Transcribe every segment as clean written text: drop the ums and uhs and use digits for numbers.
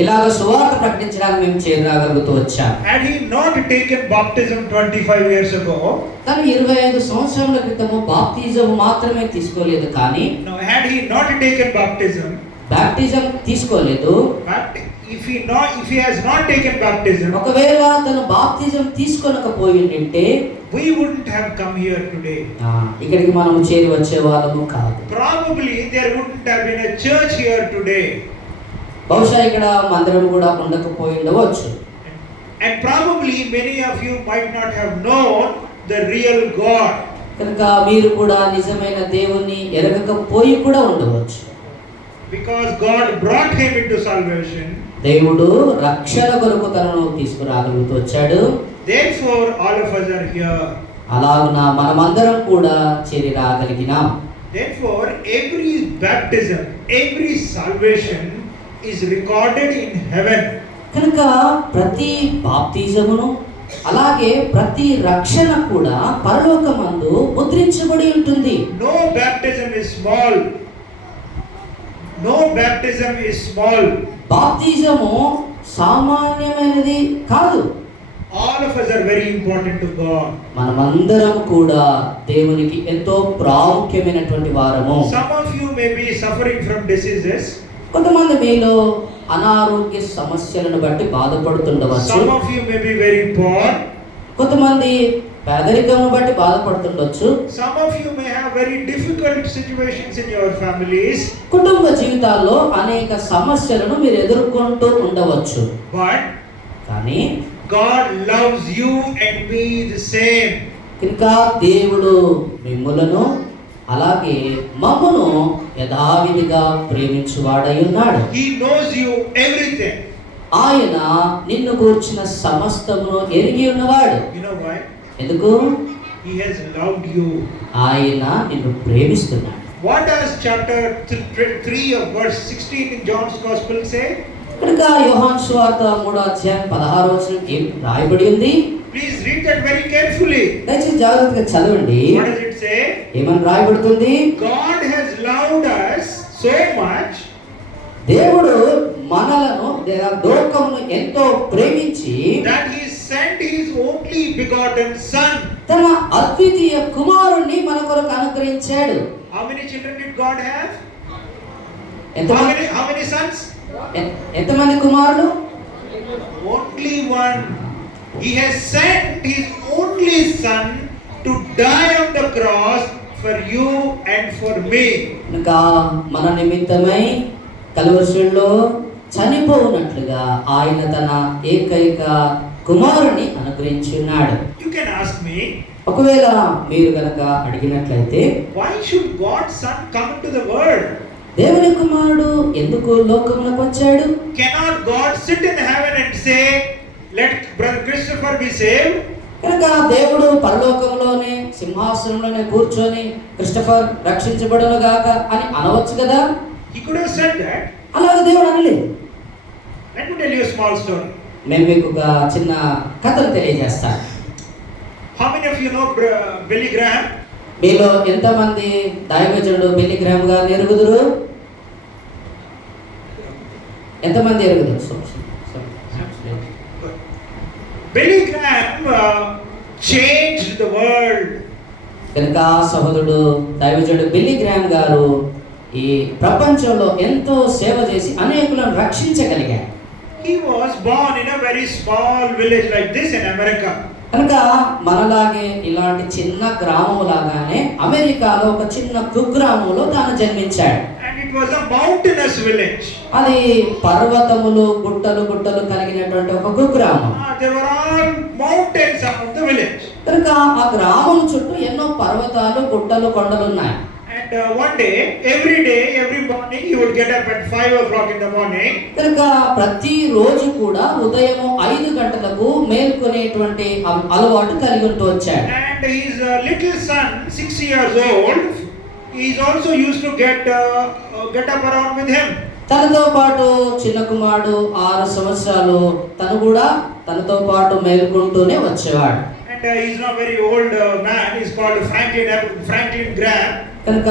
ఇలాగ సువార్త ప్రకటించడానికి మేము చేరగలుగుతూ వచ్చాం. Had he not taken baptism 25 years ago, కానీ 25 సంవత్సరాల క్రితము బాప్తిజం మాత్రమే తీసుకోలేదు. కానీ no, had he not taken baptism, బాప్తిజం తీసుకోలేదు. if he has not taken baptism, ఒకవేళ తను బాప్తిజం తీసుకోనకపోయింటే we wouldn't have come here today. ఇక్కడికి మనం చేరి వచ్చే వాళ్ళము కాదు. Probably there wouldn't have been a church here today. బహుశా ఇక్కడ మందిరం కూడా ఉండకపోయి ఉండవచ్చు. And probably many of you might not have known the real God. కనుక మీరు కూడా నిజమైన దేవుని ఎరగకపోయి కూడా ఉండవచ్చు. Because God brought him into salvation. దేవుడు రక్షణ కొరకు తనను తీసుకురాగలుగుతూ వచ్చాడు. Therefore all of us are here. అలాగున మనమందరం కూడా చేరి రాగలిగినాం. Therefore every baptism, every salvation is recorded in heaven. కనుక ప్రతి బాప్తిజమును అలాగే ప్రతి రక్షణ కూడా పరలోకమందు ముద్రించబడి ఉంటుంది. No baptism is small. No baptism is small. బాప్తిజము సామాన్యమైనది కాదు. All of us are very important to God. మనమందరం కూడా దేవునికి ఎంతో ప్రాముఖ్యమైనటువంటి వారము. Some of you may be suffering from diseases. కొంతమంది మీలో అనారోగ్య సమస్యలను బట్టి బాధపడుతుండవచ్చు. Some of you may be very poor. కొంతమంది పేదరికమును బట్టి బాధపడుతుండొచ్చు. Some of you may have very difficult situations in your families. కుటుంబ జీవితాల్లో అనేక సమస్యలను మీరు ఎదుర్కొంటూ ఉండవచ్చు. But కానీ God loves you and me the same. ఇంకా దేవుడు మిమ్ములను అలాగే మమ్మును యథావిధిగా ప్రేమించువాడై ఉన్నాడు. He knows you everything. ఆయన నిన్ను గూర్చిన సమస్తమును ఎరిగి ఉన్నవాడు. You know why? ఎందుకు? He has loved you. ఆయన నిన్ను ప్రేమిస్తున్నాడు. What does chapter 3 of verse 16 in John's Gospel say? కనుక యోహాను సువార్త 3:16 ఏం రాయబడి ఉంది? Please read that very carefully. దయచేసి జాగ్రత్తగా చదవండి. What does it say? ఏమని రాయబడుతుంది? God has loved us so much. దేవుడు మనలను లోకమును ఎంతో ప్రేమించి that he sent his only begotten son. తన అద్వితీయ కుమారుణ్ణి మన కొరకు అనుగ్రహించాడు. How many children did God have? How many sons? ఎంతమంది కుమారులు? Only one. He has sent his only son to die on the cross for you and for me. ఇంకా మన నిమిత్తమై కల్వరిలో చనిపోవునట్లుగా ఆయన తన ఏకైక కుమారుని అనుగ్రహించున్నాడు. You can ask me, ఒకవేళ మీరు గనక అడిగినట్లయితే, why should God's son come into the world? దేవుని కుమారుడు ఎందుకు లోకములకు వచ్చాడు? Cannot God sit in heaven and say, let brother Christopher be saved? కనుక దేవుడు పరలోకంలోనే సింహాసనంలోనే కూర్చొని క్రిస్టఫర్ రక్షించబడును గాక అని అనవచ్చు కదా. He could have said that. అలాగే దేవుడు అనలేదు. Let me tell you a small story. మేము మీకు ఒక చిన్న కథను తెలియజేస్తాను. How many of you know Billy Graham? మీలో ఎంతమంది దైవజనుడు బిల్లీ గ్రాహం గారిని ఎరుగుదురు? ఎంతమంది ఎరుగుదురు? Billy Graham changed the world. కనుక సహోదరుడు దైవజనుడు బిల్లీ గ్రాహం గారు ఈ ప్రపంచంలో ఎంతో సేవ చేసి అనేకులను రక్షించగలిగారు. He was born in a very small village like this in America. కనుక మనలాగే ఇలాంటి చిన్న గ్రామం లాగానే అమెరికాలో ఒక చిన్న కుగ్రామంలో తాను జన్మించాడు. And it was a mountainous village. అది పర్వతములు గుట్టలు కలిగినటువంటి ఒక కుగ్రామం. There were all mountains around the village. కనుక ఆ గ్రామం చుట్టూ ఎన్నో పర్వతాలు గుట్టలు కొండలు ఉన్నాయి. And one day, every morning, he would get up at 5 o'clock in the morning. కనుక ప్రతి రోజు కూడా ఉదయం 5 గంటలకు మేల్కొనేటువంటి అలవాటు కలిగి ఉంటూ వచ్చాడు. And his little son, 6 years old, he is also used to get up around with him. తనతో పాటు చిన్న కుమారుడు 6 సంవత్సరాలు తను కూడా తనతో పాటు మేల్కొంటూనే వచ్చేవాడు. And he is not very old man. He is called Franklin Graham. కనుక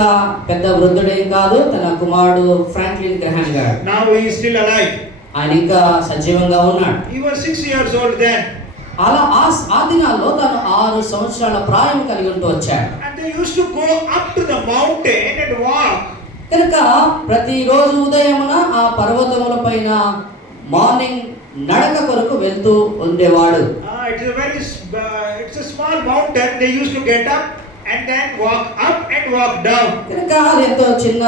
పెద్ద వృద్ధుడేం కాదు, తన కుమారుడు ఫ్రాంక్లిన్ గ్రహాం గారు. Now he is still alive. ఆయన ఇంకా సజీవంగా ఉన్నాడు. He was 6 years old then. అలా ఆ దినాల్లో తను 6 సంవత్సరాల ప్రాయం కలిగి ఉంటూ వచ్చాడు. And they used to go up to the mountain and walk. కనుక ప్రతిరోజు ఉదయమున ఆ పర్వతముల పైన మార్నింగ్ నడక కొరకు వెళ్తూ ఉండేవాడు. It's a small mountain. They used to get up and then walk up and walk down. కనుక అది ఎంతో చిన్న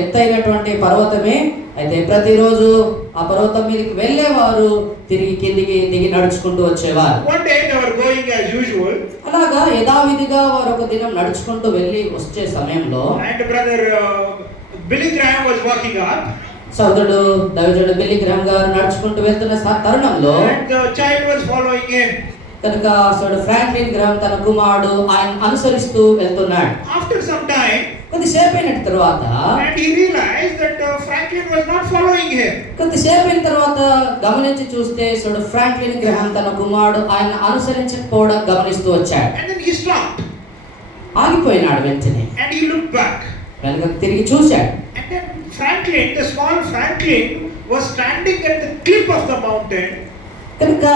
ఎత్తైనటువంటి పర్వతమే. అయితే ప్రతిరోజు ఆ పర్వతం మీదకి వెళ్ళేవారు, తిరిగి కిందికి దిగి నడుచుకుంటూ వచ్చేవారు. One day they were going as usual. అలాగా యథావిధిగా వారు ఒక దినం నడుచుకుంటూ వెళ్ళి వచ్చే సమయంలో And brother Billy Graham was walking up. సోదరుడు దైవజనుడు బిల్లీ గ్రామ్ గారు నడుచుకుంటూ వెళ్తున్న తరుణంలో And the child was following him. కనుక సోదరుడు ఫ్రాంక్లిన్ గ్రామ్ తన కుమారుడు ఆయన అనుసరిస్తూ వెళ్తున్నాడు. After some time, కొద్దిసేపు అయిన తర్వాత and he realized that Franklin was not following him. కొద్దిసేపు అయిన తర్వాత గమనించి చూస్తే సోదరుడు ఫ్రాంక్లిన్ గ్రామ్ తన కుమారుడు ఆయన అనుసరించకపోవడం గమనిస్తూ వచ్చాడు. And then he stopped. ఆగిపోయినాడు వెంటనే. And he looked back. వెనక తిరిగి చూశాడు. And then Franklin, the small Franklin, was standing at the cliff of the mountain. కనుక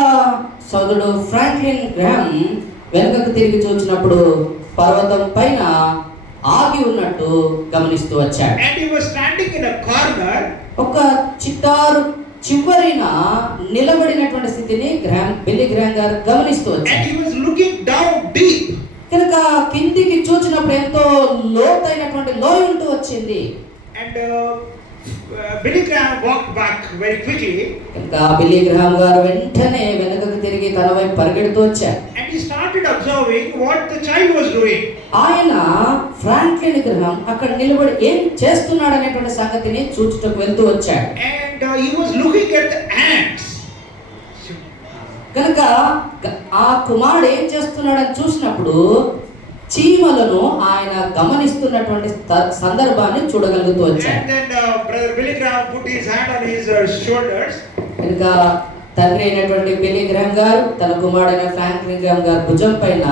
సోదరుడు ఫ్రాంక్లిన్ గ్రామ్ వెనుకకు తిరిగి చూసినప్పుడు పర్వతం పైన ఆగి ఉన్నట్టు గమనిస్తూ వచ్చాడు. And he was standing in a corner. ఒక చిత్తారు చివరిన నిలబడినటువంటి స్థితిని బిల్లీ గ్రామ్ గారు గమనిస్తూ వచ్చాడు. And he was looking down deep. కనుక కిందికి చూసినప్పుడు ఎంతో లోతైనటువంటి లోయ ఉంటూ వచ్చింది. And Billy Graham walked back very quickly. కనుక బిల్లీ గ్రామ్ గారు వెంటనే వెనుకకు తిరిగి తన వైపు పరిగెడుతూ వచ్చాడు. And he started observing what the child was doing. ఆయన ఫ్రాంక్లిన్ గ్రామ్ అక్కడ నిలబడి ఏం చేస్తున్నాడు అనేటువంటి సంగతిని చూచుటకు వెళ్తూ వచ్చాడు. And he was looking at the ants. కనుక ఆ కుమారుడు ఏం చేస్తున్నాడని చూసినప్పుడు చీమలను ఆయన గమనిస్తున్నటువంటి సందర్భాన్ని చూడగలుగుతూ వచ్చాడు. And then brother Billy Graham put his hand on his shoulders. కనుక తండ్రి అయినటువంటి బిల్లీ గ్రామ్ గారు తన కుమారుడైన ఫ్రాంక్లిన్ గ్రామ్ గారు భుజం పైన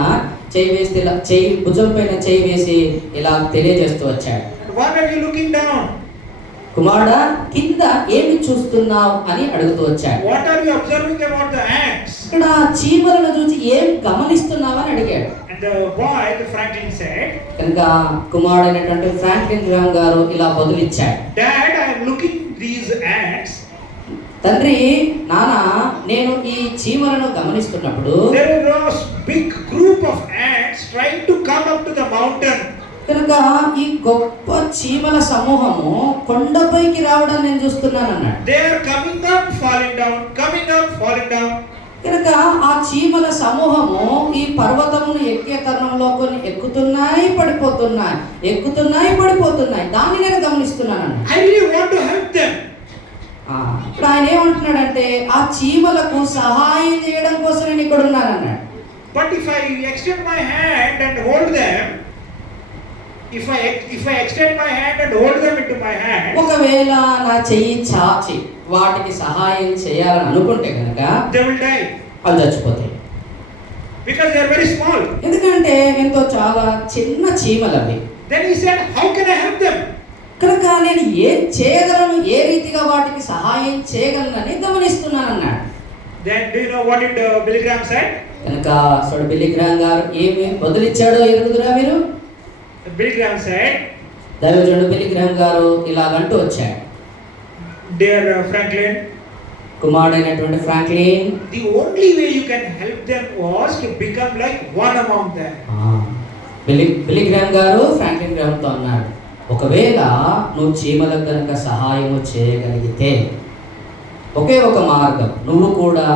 చేయి వేసి ఇలా తెలియజేస్తూ వచ్చాడు. What are you looking down? కుమారుడా, కింద ఏమి చూస్తున్నావు అని అడుగుతూ వచ్చాడు. What are you observing about the ants? ఇక్కడ చీమలను చూసి ఏం గమనిస్తున్నావు అని అడిగాడు. And the boy, the Franklin said, కనుక కుమారుడైనటువంటి ఫ్రాంక్లిన్ గ్రామ్ గారు ఇలా బదులిచ్చాడు. Dad, I am looking these ants. తండ్రి, నాన్న, నేను ఈ చీమలను గమనిస్తున్నప్పుడు There was big group of ants trying to come up to the mountain. కనుక ఈ గొప్ప చీమల సమూహము కొండపైకి రావడం నేను చూస్తున్నాను అన్నాడు. They are coming up, falling down, coming up, falling down. కనుక ఆ చీమల సమూహము ఈ పర్వతమును ఎక్కే తరుణంలో కొన్ని ఎక్కుతున్నాయి పడిపోతున్నాయి దాన్ని నేను గమనిస్తున్నాను అన్నాడు. I really want to help them. ఇప్పుడు ఆయన ఏమంటున్నాడంటే ఆ చీమలకు సహాయం చేయడం కోసం నేను ఇక్కడ ఉన్నాను అన్నాడు. But if I extend my hand and hold them, if I extend my hand and hold them into my hand, ఒకవేళ నా చెయ్యి చాచి వాటికి సహాయం చేయాలని అనుకుంటే కనుక they will die. అవి చచ్చిపోతాయి. Because they are very small. ఎందుకంటే ఎంతో చాలా చిన్న చీమలు అవి. Then he said, how can I help them? కనుక నేను ఏం చేయగలను, ఏ రీతిగా వాటికి సహాయం చేయగలనని గమనిస్తున్నాను అన్నాడు. Then do you know what did Billy Graham said? కనుక సోదరుడు బిల్లీ గ్రామ్ గారు ఏమి బదులిచ్చాడో ఎరుగుదురా మీరు? Billy Graham said, దైవజనుడు బిల్లీ గ్రామ్ గారు ఇలాగంటూ వచ్చాడు. Dear Franklin, కుమారుడైనటువంటి Franklin, the only way you can help them was to become like one among them. Billy Graham గారు ఫ్రాంక్లిన్ గ్రామ్ తో అన్నాడు, ఒకవేళ నువ్వు చీమలకు కనుక సహాయము చేయగలిగితే ఒకే ఒక మార్గం, నువ్వు కూడా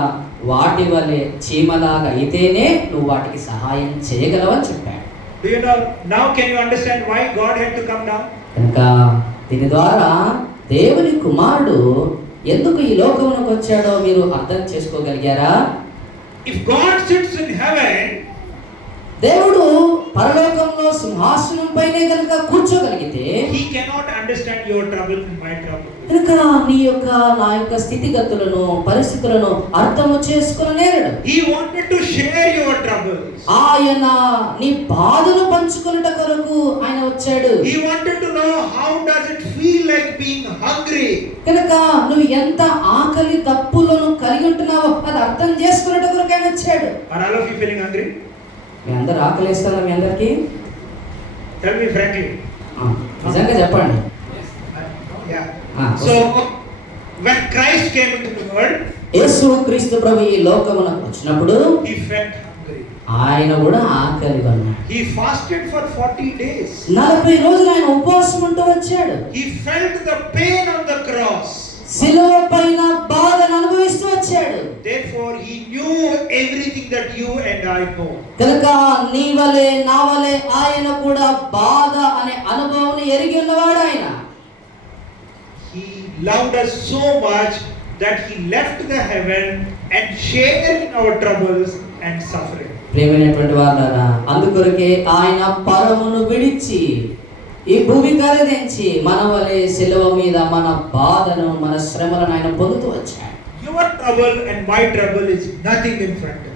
వాటి వలె చీమలాగా అయితేనే నువ్వు వాటికి సహాయం చేయగలవని చెప్పాడు. Do you know, now can you understand why God had to come down? కనుక దీని ద్వారా దేవుని కుమారుడు ఎందుకు ఈ లోకమునకు వచ్చాడో మీరు అర్థం చేసుకోగలిగారా? If God sits in heaven, దేవుడు పరలోకంలో సింహాసనం పైనే కనుక కూర్చోగలిగితే he cannot understand your trouble and my trouble. కనుక నీ యొక్క నా యొక్క స్థితిగతులను పరిస్థితులను అర్థము చేసుకొనలేరడు. He wanted to share your troubles. ఆయన నీ బాధను పంచుకొనుట కొరకు ఆయన వచ్చాడు. He wanted to know how does it feel like being hungry. కనుక నువ్వు ఎంత ఆకలి దప్పులను కలిగి ఉంటున్నావో అది అర్థం చేసుకున్నట కొరకు ఆయన వచ్చాడు. Are all of you feeling hungry? మీ అందరు ఆకలిస్తారా? మీ అందరికి Tell me frankly. నిజంగా చెప్పండి. Yeah. So when Christ came into the world, యేసు క్రీస్తు ప్రభు ఈ లోకమునకు వచ్చినప్పుడు he felt hungry. ఆయన కూడా ఆకలిగా ఉన్నాడు. He fasted for 40 days. 40 రోజులు ఆయన ఉపవాసం ఉంటూ వచ్చాడు. He felt the pain on the cross. శిలువ పైన బాధను అనుభవిస్తూ వచ్చాడు. Therefore he knew everything that you and I know. కనుక నీ వలె నా వలె ఆయన కూడా బాధ అనే అనుభవాన్ని ఎరిగి ఉన్నవాడు ఆయన. He loved us so much that he left the heaven and shared in our troubles and suffering. ప్రియమైనటువంటి వారులారా, అందుకొరకే ఆయన పరమును విడిచి ఈ భూమి కరదించి మన వలె శిలువ మీద మన బాధను మన శ్రమలను ఆయన పొందుతూ వచ్చాడు. Your trouble and my trouble is nothing in front of you.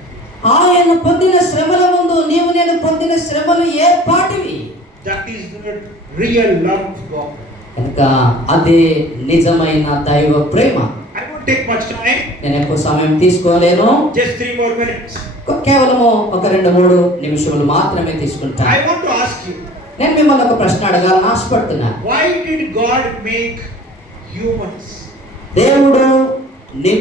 ఆయన పొందిన శ్రమల ముందు నీవు నేను పొందిన శ్రమలు ఏ పాటివి? That is the real love of God. కనుక అదే నిజమైన దైవ ప్రేమ. I won't take much time. నేను ఎక్కువ సమయం తీసుకోలేను. Just 3 more minutes. కేవలము ఒక 2-3 నిమిషములు మాత్రమే తీసుకుంటాను. I want to ask you. నేను మిమ్మల్ని ఒక ప్రశ్న అడగాలని ఆశపడుతున్నాను. Why did God make humans? దేవుడు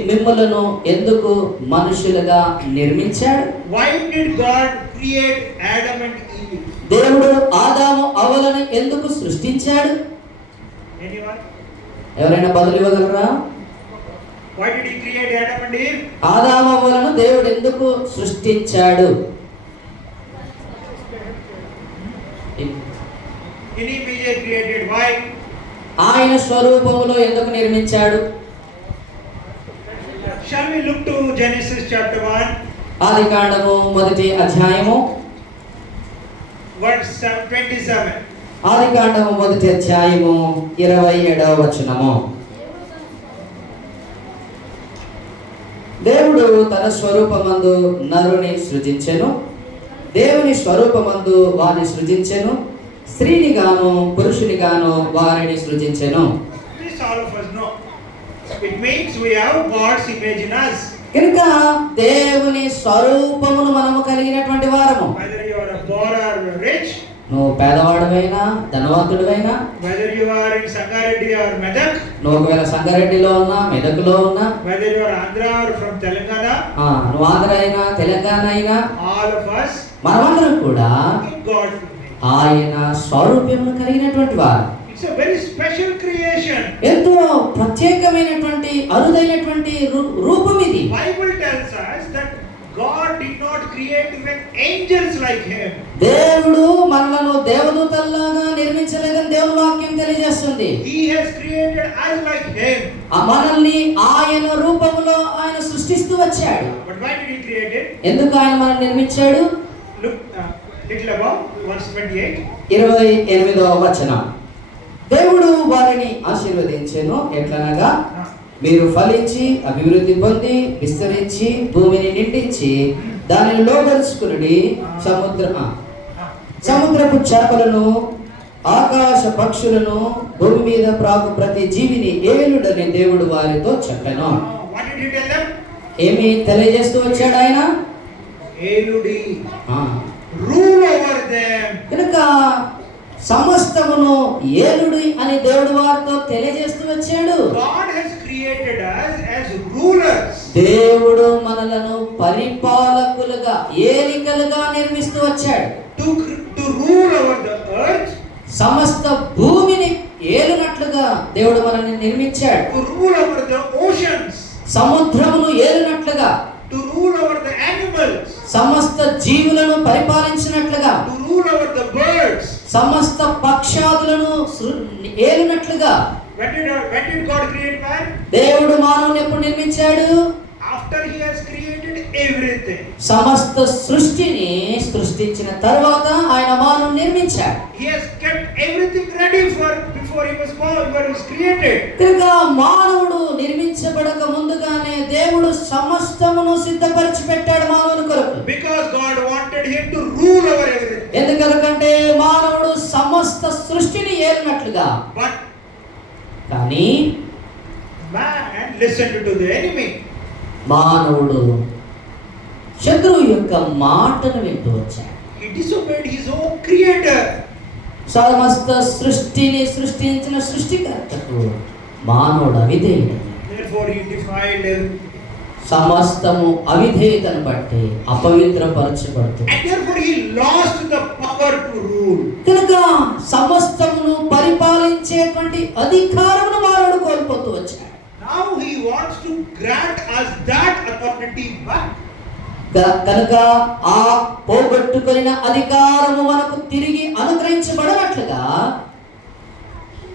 మిమ్మలను ఎందుకు మనుషులుగా నిర్మించాడు? Why did God create Adam and Eve? దేవుడు ఆదాము అవ్వలను ఎందుకు సృష్టించాడు? Anyone? ఎవరైనా బదులు ఇవ్వగలరా? Why did he create Adam and Eve? ఆదాము అవ్వలను దేవుడు ఎందుకు సృష్టించాడు? In image he created. Why? ఆయన స్వరూపములో ఎందుకు నిర్మించాడు? Shall we look to Genesis chapter 1? ఆదికాండము 1వ అధ్యాయము verse 27. ఆదికాండము 1వ అధ్యాయము 27వ వచనము. దేవుడు తన స్వరూపమందు నరుని సృజించెను. దేవుని స్వరూపమందు వారిని సృజించెను. స్త్రీని గాను పురుషుని గాను వారిని సృజించెను. This all of us know. It means we have God's image in us. కనుక దేవుని స్వరూపమును మనము కలిగినటువంటి వారము. Whether you are a poor or rich, నువ్వు పేదవాడువైనా ధనవంతుడివైనా, whether you are in Sangareddy or Medak, నువ్వు ఒకవేళ సంగారెడ్డిలో ఉన్నా మెదకులో ఉన్నా, whether you are Andhra or from Telangana, నువ్వు ఆంధ్ర అయినా తెలంగాణ అయినా, all of us మనమందరం కూడా in God's image. ఆయన స్వరూపమును కలిగినటువంటి వారు. It's a very special creation. ఎంతో ప్రత్యేకమైనటువంటి అరుదైనటువంటి రూపం ఇది. Bible tells us that God did not create even angels like him. దేవుడు మనలను దేవదూతల్లాగా నిర్మించలేదని దేవుని వాక్యం తెలియజేస్తుంది. He has created us like him. మనల్ని ఆయన రూపంలో ఆయన సృష్టిస్తూ వచ్చాడు. But why did he create it? ఎందుకు ఆయన మనల్ని నిర్మించాడు? Look little above verse 28. 28వ వచనం. దేవుడు వారిని ఆశీర్వదించెను ఎట్లనగా, మీరు ఫలించి అభివృద్ధి పొంది విస్తరించి భూమిని నిండించి దానిని లోబరుచుకుని సముద్రపు చేపలను ఆకాశ పక్షులను భూమి మీద ప్రాకు ప్రతి జీవిని ఏలుడని దేవుడు వారితో చెప్పెను. What did he tell them? ఏమి తెలియజేస్తూ వచ్చాడు ఆయన? Eludi. ఆ, Rule over them. కనుక సమస్తమును ఏలుడి అని దేవుడు వారితో తెలియజేస్తూ వచ్చాడు. God has created us as rulers. దేవుడు మనలను పరిపాలకులుగా ఏలికలుగా నిర్మిస్తూ వచ్చాడు. To rule over the earth. సమస్త భూమిని ఏలునట్లుగా దేవుడు మనల్ని నిర్మించాడు. To rule over the oceans. సముద్రమును ఏలునట్లుగా, To rule over the animals. సమస్త జీవులను పరిపాలించినట్లుగా, To rule over the birds. సమస్త పక్షాదులను ఏలునట్లుగా. When did God create man? దేవుడు మానవుని ఎప్పుడు నిర్మించాడు? After after he has created everything. సమస్త సృష్టిని సృష్టించిన తర్వాత ఆయన మానవుని నిర్మించాడు. He has kept everything ready for before he was born, before he was created. కనుక మానవుడు నిర్మించబడక ముందుగానే దేవుడు సమస్తమును సిద్ధపరిచి పెట్టాడు మానవుని కొరకు. Because God wanted him to rule over everything. ఎందుకంటే మానవుడు సమస్త సృష్టిని ఏలినట్లుగా. But కానీ man listened to the enemy. మానవుడు శత్రువు యొక్క మాటను వింటూ వచ్చాడు. He disobeyed his own creator. సమస్త సృష్టిని సృష్టించిన సృష్టికర్తకు మానవుడు అవిధేయుడు. Therefore he defiled everything. సమస్తము అవిధేయతను బట్టి అపవిత్రపరచబడుతుంది. And therefore he lost the power to rule. కనుక సమస్తమును పరిపాలించేటువంటి అధికారమును మానవుడు కోల్పోతూ వచ్చాడు. Now he wants to grant us that authority back. కనుక ఆ పోగొట్టుకున్న అధికారము మనకు తిరిగి అనుగ్రహించబడినట్లుగా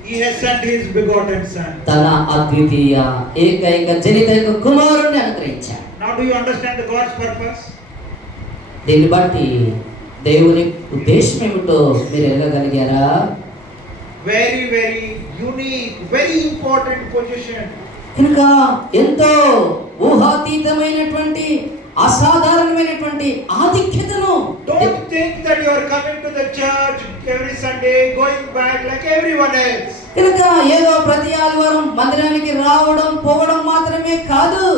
He has sent his begotten son. తన అద్వితీయ ఏకైక జనిత కుమారుణ్ణి అనుగ్రహించాడు. Now do you understand the God's purpose? దీన్ని బట్టి దేవుని ఉద్దేశం ఏమిటో మీరు ఎరగగలిగారా? Very, very unique, very important position. కనుక ఎంతో ఊహాతీతమైనటువంటి అసాధారణమైనటువంటి ఆధిక్యతను. Don't think that you are coming to the church every Sunday, going back like everyone else. కనుక ఏదో ప్రతి ఆదివారం మందిరానికి రావడం పోవడం మాత్రమే కాదు.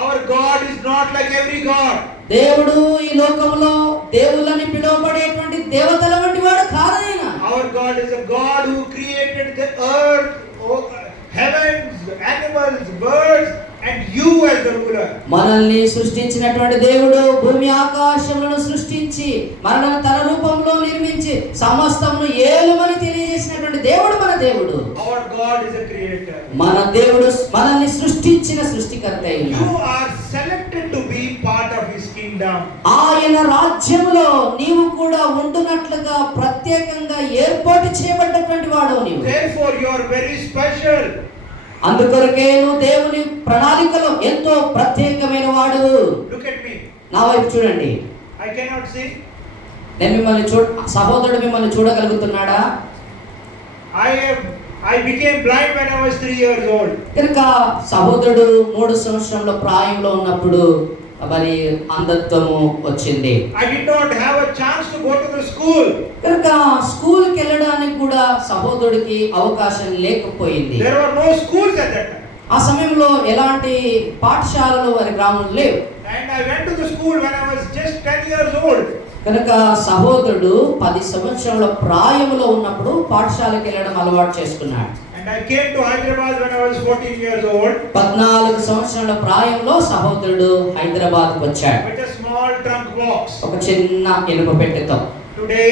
Our God is not like every God. దేవుడు ఈ లోకంలో దేవుళ్ళని పిలువబడేటువంటి దేవతల వంటి వాడు కాదు ఆయన. Our God is a God who created the earth, heavens, animals, birds, and you as the ruler. మనల్ని సృష్టించినటువంటి దేవుడు భూమి ఆకాశములను సృష్టించి మనల్ని తన రూపంలో నిర్మించి సమస్తమును ఏలుమని తెలియజేసినటువంటి దేవుడు మన దేవుడు. Our God is a creator. మన దేవుడు మనల్ని సృష్టించిన సృష్టికర్త అయిన. You are selected to be part of his kingdom. ఆయన రాజ్యములో నీవు కూడా ఉండునట్లుగా ప్రత్యేకంగా ఏర్పాటు చేయబడ్డటువంటి వాడు నీవు. Therefore you are very special. అందుకొరకే నువ్వు దేవుని ప్రణాళికలో ఎంతో ప్రత్యేకమైన వాడు. Look at me. నా వైపు చూడండి. I cannot see. నేను మిమ్మల్ని సహోదరుడు మిమ్మల్ని చూడగలుగుతున్నాడా? I became blind when I was 3 years old. కనుక సహోదరుడు 3 సంవత్సరాల ప్రాయంలో ఉన్నప్పుడు మరి అంధత్వము వచ్చింది. I did not have a chance to go to the school. కనుక స్కూల్కి వెళ్ళడానికి కూడా సహోదరుడికి అవకాశం లేకపోయింది. There were no schools at that time. ఆ సమయంలో ఎలాంటి పాఠశాలలు వారి గ్రామంలో లేవు. And I went to the school when I was just 10 years old. కనుక సహోదరుడు 10 సంవత్సరాల ప్రాయంలో ఉన్నప్పుడు పాఠశాలకు వెళ్ళడం అలవాటు చేసుకున్నాడు. And I came to Hyderabad when I was 14 years old. 14 సంవత్సరాల ప్రాయంలో సహోదరుడు హైదరాబాద్కు వచ్చాడు. With a small trunk box. ఒక చిన్న ఇనుప పెట్టెతో. Today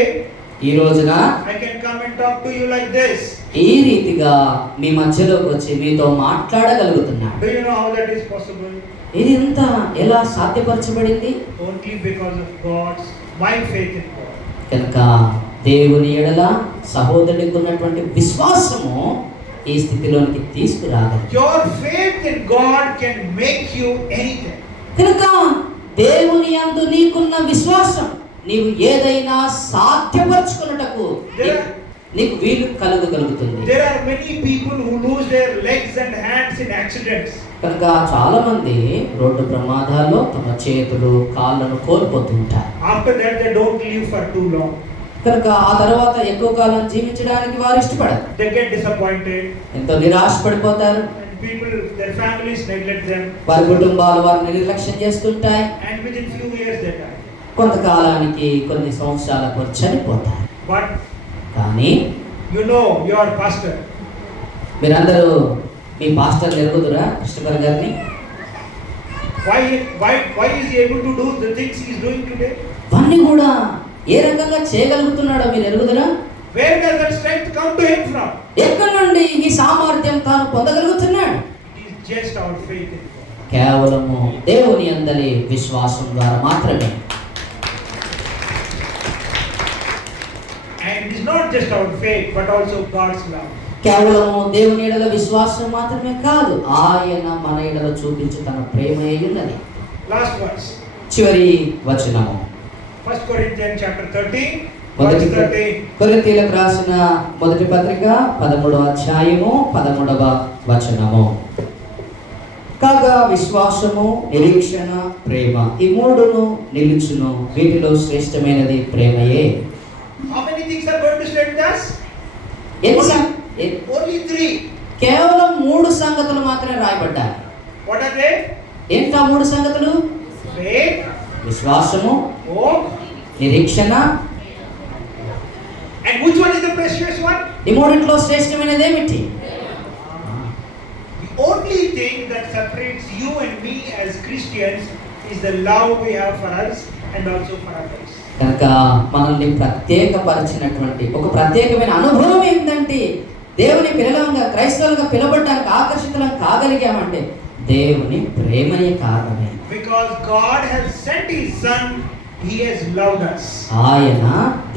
ఈ రోజున I can come and talk to you like this. ఈ రీతిగా మీ మధ్యలోకి వచ్చి మీతో మాట్లాడగలుగుతున్నాడు. Do you know how that is possible? ఇది ఎంత ఎలా సాధ్యపరచబడింది? Only because of my faith in God. కనుక దేవుని ఎడల సహోదరుడికి ఉన్నటువంటి విశ్వాసము ఈ స్థితిలోనికి తీసుకురాగలదు. Your faith in God can make you anything. కనుక దేవుని యందు నీకున్న విశ్వాసం నీవు ఏదైనా సాధ్యపరచుకొనుటకు నీకు వీలు కలుగగలుగుతుంది. There are many people who lose their legs and hands in accidents. కనుక చాలా మంది రోడ్డు ప్రమాదాల్లో తమ చేతులు కాళ్ళను కోల్పోతుంటారు. After that they don't live for too long. కనుక ఆ తర్వాత ఎక్కువ కాలం జీవించడానికి వారు ఇష్టపడరు. They get disappointed. ఎంతో నిరాశపడిపోతారు. And people, their families neglect them. వారి కుటుంబాలు వారిని నిర్లక్ష్యం చేస్తుంటాయి. And within few years they die. కొంతకాలానికి కొన్ని సంవత్సరాలకు చనిపోతారు. But కానీ you know your pastor. మీరందరూ మీ పాస్టర్ ఎరుగుదురా కృష్ణకర్ గారిని? Why is he able to do the things he is doing today? అన్నీ కూడా ఏ రకంగా చేయగలుగుతున్నాడో మీరు ఎరుగుదురా? Where does that strength come to him from? ఎక్కడి నుండి ఈ సామర్థ్యం తాను పొందగలుగుతున్నాడు? It is just our faith in God. కేవలము దేవుని యందలి విశ్వాసం ద్వారా మాత్రమే. And it is not just our faith but also God's love. కేవలము దేవుని ఎడల విశ్వాసం మాత్రమే కాదు, ఆయన మన ఎడల చూపించు తన ప్రేమ అయి ఉన్నది. Last verse. చివరి వచనము 1 Corinthians chapter 13, మొదటి verse 30. కొరింథీయులకు రాసిన మొదటి పత్రిక 13వ అధ్యాయము 13వ వచనము. కాగా విశ్వాసము, నిరీక్షణ, ప్రేమ ఈ మూడును నిలుచును, వీటిలో శ్రేష్టమైనది ప్రేమయే. How many things are going to stay with us? Only 3. కేవలం 3 సంగతులు మాత్రమే రాయబడ్డాయి. What are they? ఏంటా 3 సంగతులు? Faith, విశ్వాసము, hope, నిరీక్షణ. and which one is the precious one? ఈ మూడింటిలో శ్రేష్టమైనది ఏమిటి? The only thing that separates you and me as Christians is the love we have for us and also for others. కనుక మనల్ని ప్రత్యేకపరిచినటువంటి ఒక ప్రత్యేకమైన అనుభవం ఏంటంటే, దేవుని పిల్లలంగా క్రైస్తవులుగా పిలవడానికి ఆకర్షితులం కాగలిగామంటే దేవుని ప్రేమనే కారణమే. Because God has sent His Son, He has loved us. ఆయన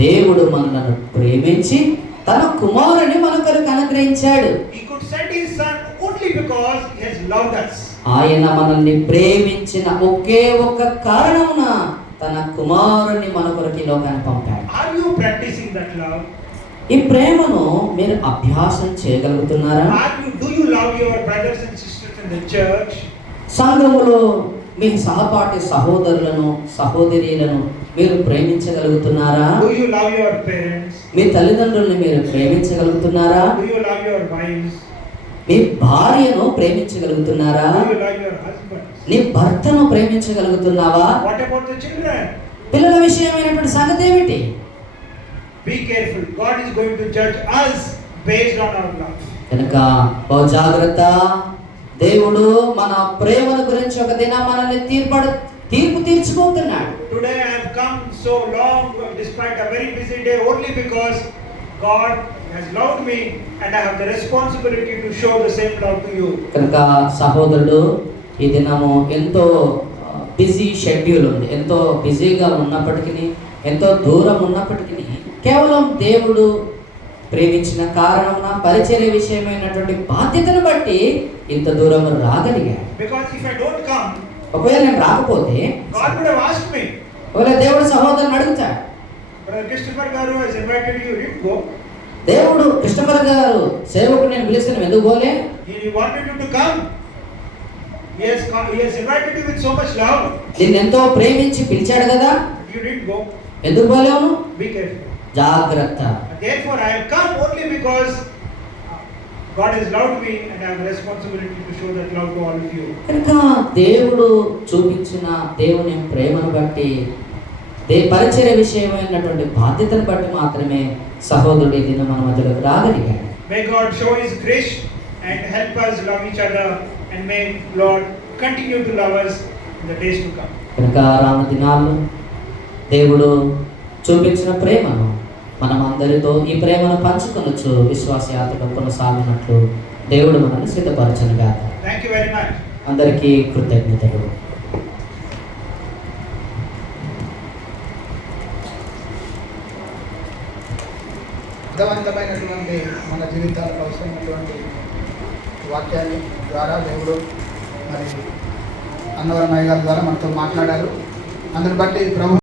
దేవుడు మనల్ని ప్రేమించి తన కుమారుని మన కొరకు అనుగ్రహించాడు. He could send His Son only because He has loved us. ఆయన మనల్ని ప్రేమించిన ఒకే ఒక్క కారణమున తన కుమారుని మన కొరకు ఈ లోకానికి పంపాడు. Are you practicing that love? ఈ ప్రేమను మీరు అభ్యాసం చేయగలుగుతున్నారా? Do you love your brothers and sisters in the church? సంఘములో మీ సహపాఠి సహోదరులను సహోదరీలను మీరు ప్రేమించగలుగుతున్నారా? Do you love your parents? మీ తల్లిదండ్రులను మీరు ప్రేమించగలుగుతున్నారా? Do you love your wives? మీ భార్యను ప్రేమించగలుగుతున్నారా? Do you love your husbands? నీ భర్తను ప్రేమించగలుగుతున్నావా? What about the children? పిల్లల విషయమైనటువంటి సంగతి ఏమిటి? Be careful. God is going to judge us based on our love. కనుక బహు జాగ్రత్త. దేవుడు మన ప్రేమను గురించి ఒక దినం మనల్ని తీర్పు తీర్చుకుంటున్నాడు. Today I have come so long despite a very busy day only because God has loved me and I have the responsibility to show the same love to you. కనుక సహోదరుడు, ఈ దినము ఎంతో బిజీ షెడ్యూల్ ఉంది, ఎంతో బిజీగా ఉన్నప్పటికీ, ఎంతో దూరం ఉన్నప్పటికీ కేవలం దేవుడు ప్రేమించిన కారణమున పరిచర్య విషయమైనటువంటి బాధ్యతను బట్టి ఇంత దూరం రాగలిగాడు. Because if I don't come, ఒకవేళ నేను రాకపోతే God would have asked me. ఒకవేళ దేవుడు సహోదరుని అడుగుతాడు, Brother Christopher Garu has invited you, you didn't go. దేవుడు క్రిస్టఫర్ గారు సేవకుడు నేను పిలిస్తే ఎందుకు పోలే? He wanted you to come. He has invited you with so much love. నిన్ను ఎంతో ప్రేమించి పిలిచాడు కదా, You didn't go. ఎందుకు పోలేవు? Be careful. జాగ్రత్త. Therefore, I have come only because God has loved me and I have a responsibility to show that love to all of you. కనుక దేవుడు చూపించిన దేవుని ప్రేమను బట్టి, పరిచర్య విషయమైనటువంటి బాధ్యతను బట్టి మాత్రమే సహోదరుడి దిన మన మధ్యలోకి రాగలిగాడు. May God show His grace and help us love each other and may Lord continue to love us in the days to come. కనుక రాను దినాల్లో దేవుడు చూపించిన ప్రేమను మనం అందరితో ఈ ప్రేమను పంచుకొనొచ్చు, విశ్వాస యాత్రలో కొనసాగినట్లు దేవుడు మనల్ని సిద్ధపరచునుగా. Thank you very much. అందరికీ కృతజ్ఞతలు. అర్థవంతమైనటువంటి మన జీవితాలకు అవసరమైనటువంటి వాక్యాన్ని ద్వారా దేవుడు మరి అన్నవరమయ్య గారి ద్వారా మనతో మాట్లాడారు. అందుని బట్టి ప్రభు